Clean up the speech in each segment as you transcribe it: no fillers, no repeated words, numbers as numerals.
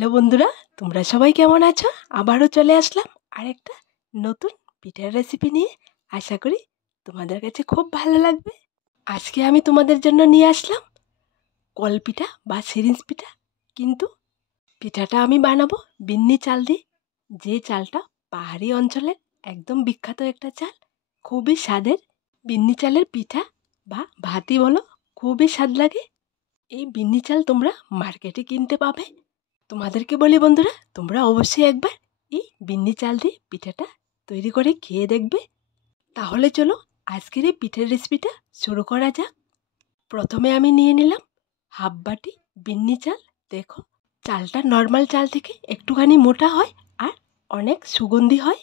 Hello বন্ধুরা, তোমরা সবাই কেমন আছো? আবারও চলে আসলাম আরেকটা নতুন পিঠার রেসিপি নিয়ে। আশা করি তোমাদের কাছে খুব ভালো লাগবে। আজকে আমি তোমাদের জন্য নিয়ে আসলাম কল পিঠা বা সিরিঞ্জ পিঠা। কিন্তু পিঠাটা আমি বানাবো বিন্নি চাল দিয়ে, যে চালটা পাহাড়ি অঞ্চলের একদম বিখ্যাত একটা চাল। খুবই স্বাদের বিন্নি চালের পিঠা বা ভাতি বলো, খুবই স্বাদ লাগে। এই বিন্নি চাল তোমরা মার্কেটে কিনতে পাবে। তোমাদেরকে বলি বন্ধুরা, তোমরা অবশ্যই একবার এই বিন্নি চাল দিয়ে পিঠাটা তৈরি করে খেয়ে দেখবে। তাহলে চলো আজকের এই পিঠের রেসিপিটা শুরু করা যাক। প্রথমে আমি নিয়ে নিলাম হাফ বাটি বিন্নি চাল। দেখো, চালটা নর্মাল চাল থেকে একটুখানি মোটা হয় আর অনেক সুগন্ধি হয়।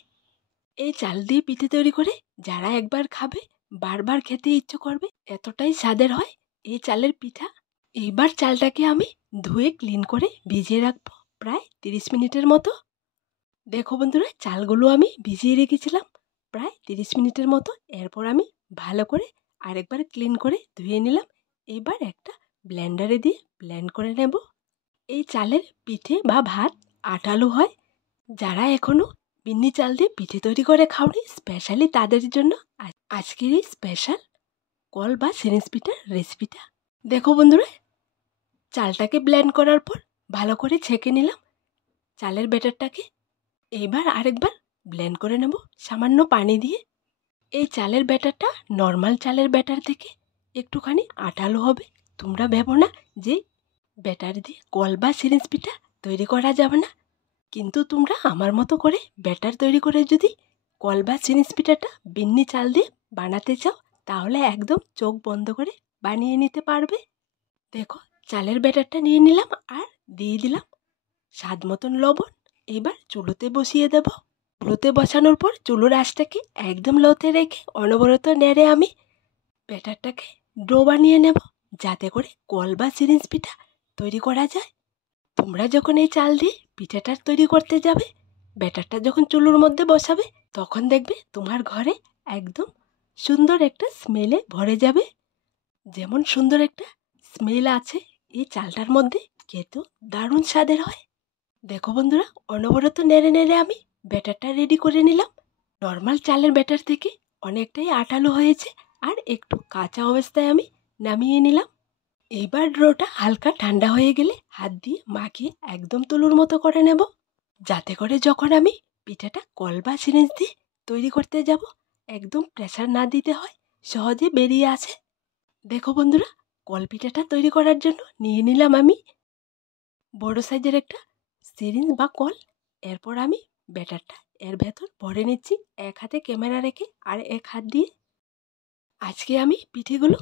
এই চাল দিয়ে পিঠে তৈরি করে যারা একবার খাবে বারবার খেতে ইচ্ছে করবে, এতটাই স্বাদের হয় এই চালের পিঠা। এইবার চালটাকে আমি ধুয়ে ক্লিন করে ভিজিয়ে রাখবো প্রায় 30 মিনিটের মতো। দেখো বন্ধুরা, চালগুলো আমি ভিজিয়ে রেখেছিলাম প্রায় 30 মিনিটের মতো। এরপর আমি ভালো করে আরেকবার ক্লিন করে ধুয়ে নিলাম। এবার একটা ব্লেন্ডারে দিয়ে ব্লেন্ড করে নেব। এই চালের পিঠে বা ভাত আঠালো হয়। যারা এখনও বিন্নি চাল দিয়ে পিঠে তৈরি করে খাওনি, স্পেশালি তাদের জন্য আজকের এই স্পেশাল কল বা সিরিঞ্জ পিঠার রেসিপিটা। দেখো বন্ধুরা, চালটাকে ব্লেন্ড করার পর ভালো করে ছেঁকে নিলাম চালের ব্যাটারটাকে। এইবার আরেকবার ব্লেন্ড করে নেব সামান্য পানি দিয়ে। এই চালের ব্যাটারটা নর্মাল চালের ব্যাটার থেকে একটুখানি আঠালো হবে। তোমরা ভেবো না যে ব্যাটার দিয়ে কল বা সিরিঞ্জ পিঠা তৈরি করা যাবে না। কিন্তু তোমরা আমার মতো করে ব্যাটার তৈরি করে যদি কল বা সিরিঞ্জ পিঠাটা বিন্নি চাল দিয়ে বানাতে চাও, তাহলে একদম চোখ বন্ধ করে বানিয়ে নিতে পারবে। দেখো, চালের ব্যাটারটা নিয়ে নিলাম আর দিয়ে দিলাম স্বাদ মতন লবণ। এবার চুলোতে বসিয়ে দেব। চুলোতে বসানোর পর চুলোর আঁচটাকে একদম লোতে রেখে অনবরত নেড়ে আমি ব্যাটারটাকে ডো বানিয়ে নেব, যাতে করে কল বা সিরিঞ্জ পিঠা তৈরি করা যায়। তোমরা যখন এই চাল দিয়ে পিঠাটা তৈরি করতে যাবে, ব্যাটারটা যখন চুলোর মধ্যে বসাবে, তখন দেখবে তোমার ঘরে একদম সুন্দর একটা স্মেলে ভরে যাবে। যেমন সুন্দর একটা স্মেল আছে এই চালটার মধ্যে, খেতেও দারুণ স্বাদের হয়। দেখো বন্ধুরা, অনবরত নেড়ে নেড়ে আমি ব্যাটারটা রেডি করে নিলাম। নর্মাল চালের ব্যাটার থেকে অনেকটাই আঠালো হয়েছে আর একটু কাঁচা অবস্থায় আমি নামিয়ে নিলাম। এইবার ডোটা হালকা ঠান্ডা হয়ে গেলে হাত দিয়ে মাখিয়ে একদম তুলোর মতো করে নেব, যাতে করে যখন আমি পিঠাটা কল বা সিরিঞ্জ দিয়ে তৈরি করতে যাব, একদম প্রেসার না দিতে হয়, সহজে বেরিয়ে আসে। দেখো বন্ধুরা, কল পিঠাটা তৈরি করার জন্য নিয়ে নিলাম আমি বড় সাইজের একটা সিরিঞ্জ বা কল। এরপর আমি ব্যাটারটা এর ভেতর ভরে নিচ্ছি এক হাতে ক্যামেরা রেখে আর এক হাত দিয়ে। আজকে আমি পিঠেগুলো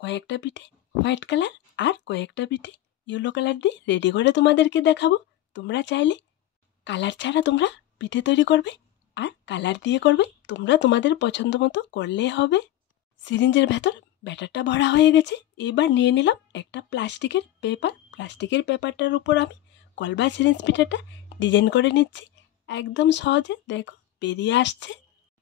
কয়েকটা পিঠে হোয়াইট কালার আর কয়েকটা পিঠে ইয়েলো কালার দিয়ে রেডি করে তোমাদেরকে দেখাবো। তোমরা চাইলে কালার ছাড়া তোমরা পিঠে তৈরি করবে আর কালার দিয়ে করবে, তোমরা তোমাদের পছন্দ মতো করলেই হবে। সিরিঞ্জের ভেতর ব্যাটারটা ভরা হয়ে গেছে। এবার নিয়ে নিলাম একটা প্লাস্টিকের পেপার। প্লাস্টিকের পেপারটার উপর আমি কল বা সিরিঞ্জ পিঠাটা ডিজাইন করে নিচ্ছি। একদম সহজে দেখো বেরিয়ে আসছে।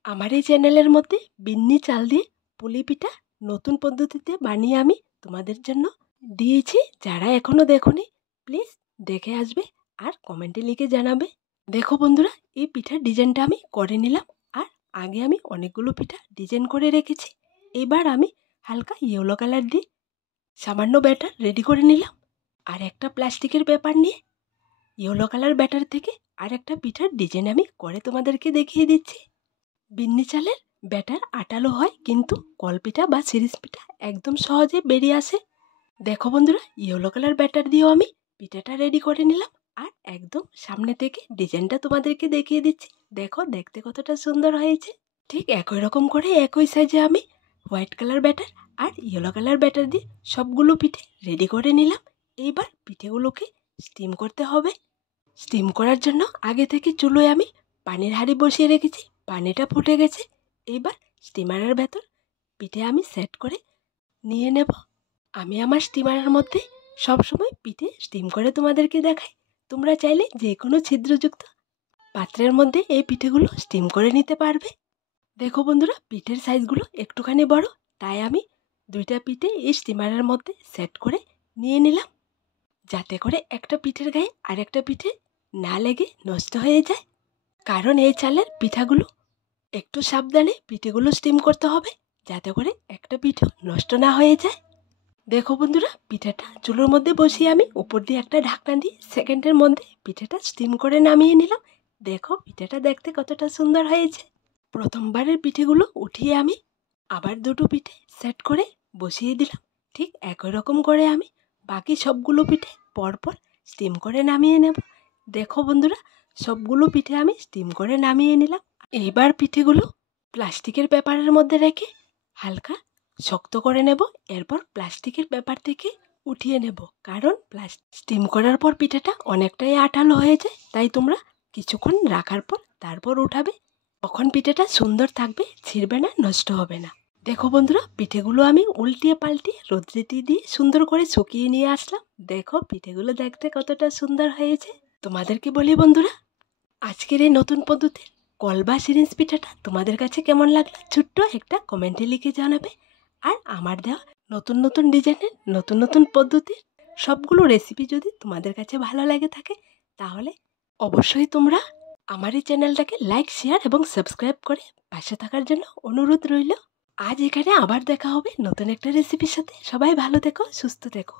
আমার এই চ্যানেলের মধ্যে বিন্নি চাল দিয়ে পুলি পিঠা নতুন পদ্ধতিতে বানিয়ে আমি তোমাদের জন্য দিয়েছি। যারা এখনও দেখোনি, প্লিজ দেখে আসবে আর কমেন্টে লিখে জানাবে। দেখো বন্ধুরা, এই পিঠার ডিজাইনটা আমি করে নিলাম আর আগে আমি অনেকগুলো পিঠা ডিজাইন করে রেখেছি। এবার আমি হালকা ইয়েলো কালার দিয়ে সামান্য ব্যাটার রেডি করে নিলাম আর একটা প্লাস্টিকের পেপার নিয়ে ইয়েলো কালার ব্যাটার থেকে আর একটা পিঠার ডিজাইন আমি করে তোমাদেরকে দেখিয়ে দিচ্ছি। বিন্নি চালের ব্যাটার আটালো হয়, কিন্তু কল পিঠা বা সিরিজ পিঠা একদম সহজে বেরিয়ে আসে। দেখো বন্ধুরা, ইয়েলো কালার ব্যাটার দিয়েও আমি পিঠাটা রেডি করে নিলাম আর একদম সামনে থেকে ডিজাইনটা তোমাদেরকে দেখিয়ে দিচ্ছি। দেখো দেখতে কতটা সুন্দর হয়েছে। ঠিক একই রকম করে একই সাইজে আমি হোয়াইট কালার ব্যাটার আর ইয়েলো কালার ব্যাটার দিয়ে সবগুলো পিঠে রেডি করে নিলাম। এইবার পিঠেগুলোকে স্টিম করতে হবে। স্টিম করার জন্য আগে থেকে চুলোয় আমি পানির হাঁড়ি বসিয়ে রেখেছি। পানিটা ফুটে গেছে। এইবার স্টিমারের ভেতর পিঠে আমি সেট করে নিয়ে নেব। আমি আমার স্টিমারের মধ্যে সবসময় পিঠে স্টিম করে তোমাদেরকে দেখাই। তোমরা চাইলে যে কোনো ছিদ্রযুক্ত পাত্রের মধ্যে এই পিঠেগুলো স্টিম করে নিতে পারবে। দেখো বন্ধুরা, পিঠের সাইজগুলো একটুখানি বড়, তাই আমি দুইটা পিঠে এই স্টিমারের মধ্যে সেট করে নিয়ে নিলাম। যাতে করে একটা পিঠের গায়ে আরেকটা পিঠে না লেগে নষ্ট হয়ে যায়। কারণ এই চালের পিঠাগুলো একটু সাবধানে পিঠেগুলো স্টিম করতে হবে, যাতে করে একটা পিঠেও নষ্ট না হয়ে যায়। দেখো বন্ধুরা, পিঠাটা চুলোর মধ্যে বসিয়ে আমি উপর দিয়ে একটা ঢাকনা দিয়ে সেকেন্ডের মধ্যে পিঠাটা স্টিম করে নামিয়ে নিলাম। দেখো পিঠাটা দেখতে কতটা সুন্দর হয়েছে। প্রথমবারের পিঠেগুলো উঠিয়ে আমি আবার দুটো পিঠে সেট করে বসিয়ে দিলাম। ঠিক একই রকম করে আমি বাকি সবগুলো পিঠে পরপর স্টিম করে নামিয়ে নেব। দেখো বন্ধুরা, সবগুলো পিঠে আমি স্টিম করে নামিয়ে নিলাম। এইবার পিঠেগুলো প্লাস্টিকের পেপারের মধ্যে রেখে হালকা শক্ত করে নেব। এরপর প্লাস্টিকের পেপার থেকে উঠিয়ে নেব, কারণ স্টিম করার পর পিঠাটা অনেকটাই আঠালো হয়ে যায়। তাই তোমরা কিছুক্ষণ রাখার পর তারপর উঠাবে, তখন পিঠাটা সুন্দর থাকবে, ছিঁড়বে না, নষ্ট হবে না। দেখো বন্ধুরা, পিঠেগুলো আমি উল্টিয়ে পাল্টিয়ে রোদ্রে দিয়ে সুন্দর করে শুকিয়ে নিয়ে আসলাম। দেখো পিঠেগুলো দেখতে কতটা সুন্দর হয়েছে। তোমাদেরকে বলি বন্ধুরা, আজকের এই নতুন পদ্ধতির কল বা সিরিঞ্জ পিঠাটা তোমাদের কাছে কেমন লাগলো ছোট্ট একটা কমেন্টে লিখে জানাবে। আর আমার দেওয়া নতুন নতুন ডিজাইনের নতুন নতুন পদ্ধতির সবগুলো রেসিপি যদি তোমাদের কাছে ভালো লাগে থাকে, তাহলে অবশ্যই তোমরা আমার এই চ্যানেলটাকে লাইক, শেয়ার এবং সাবস্ক্রাইব করে পাশে থাকার জন্য অনুরোধ রইল। আজ এখানে আবার দেখা হবে নতুন একটা রেসিপির সাথে। সবাই ভালো থেকো, সুস্থ থেকো।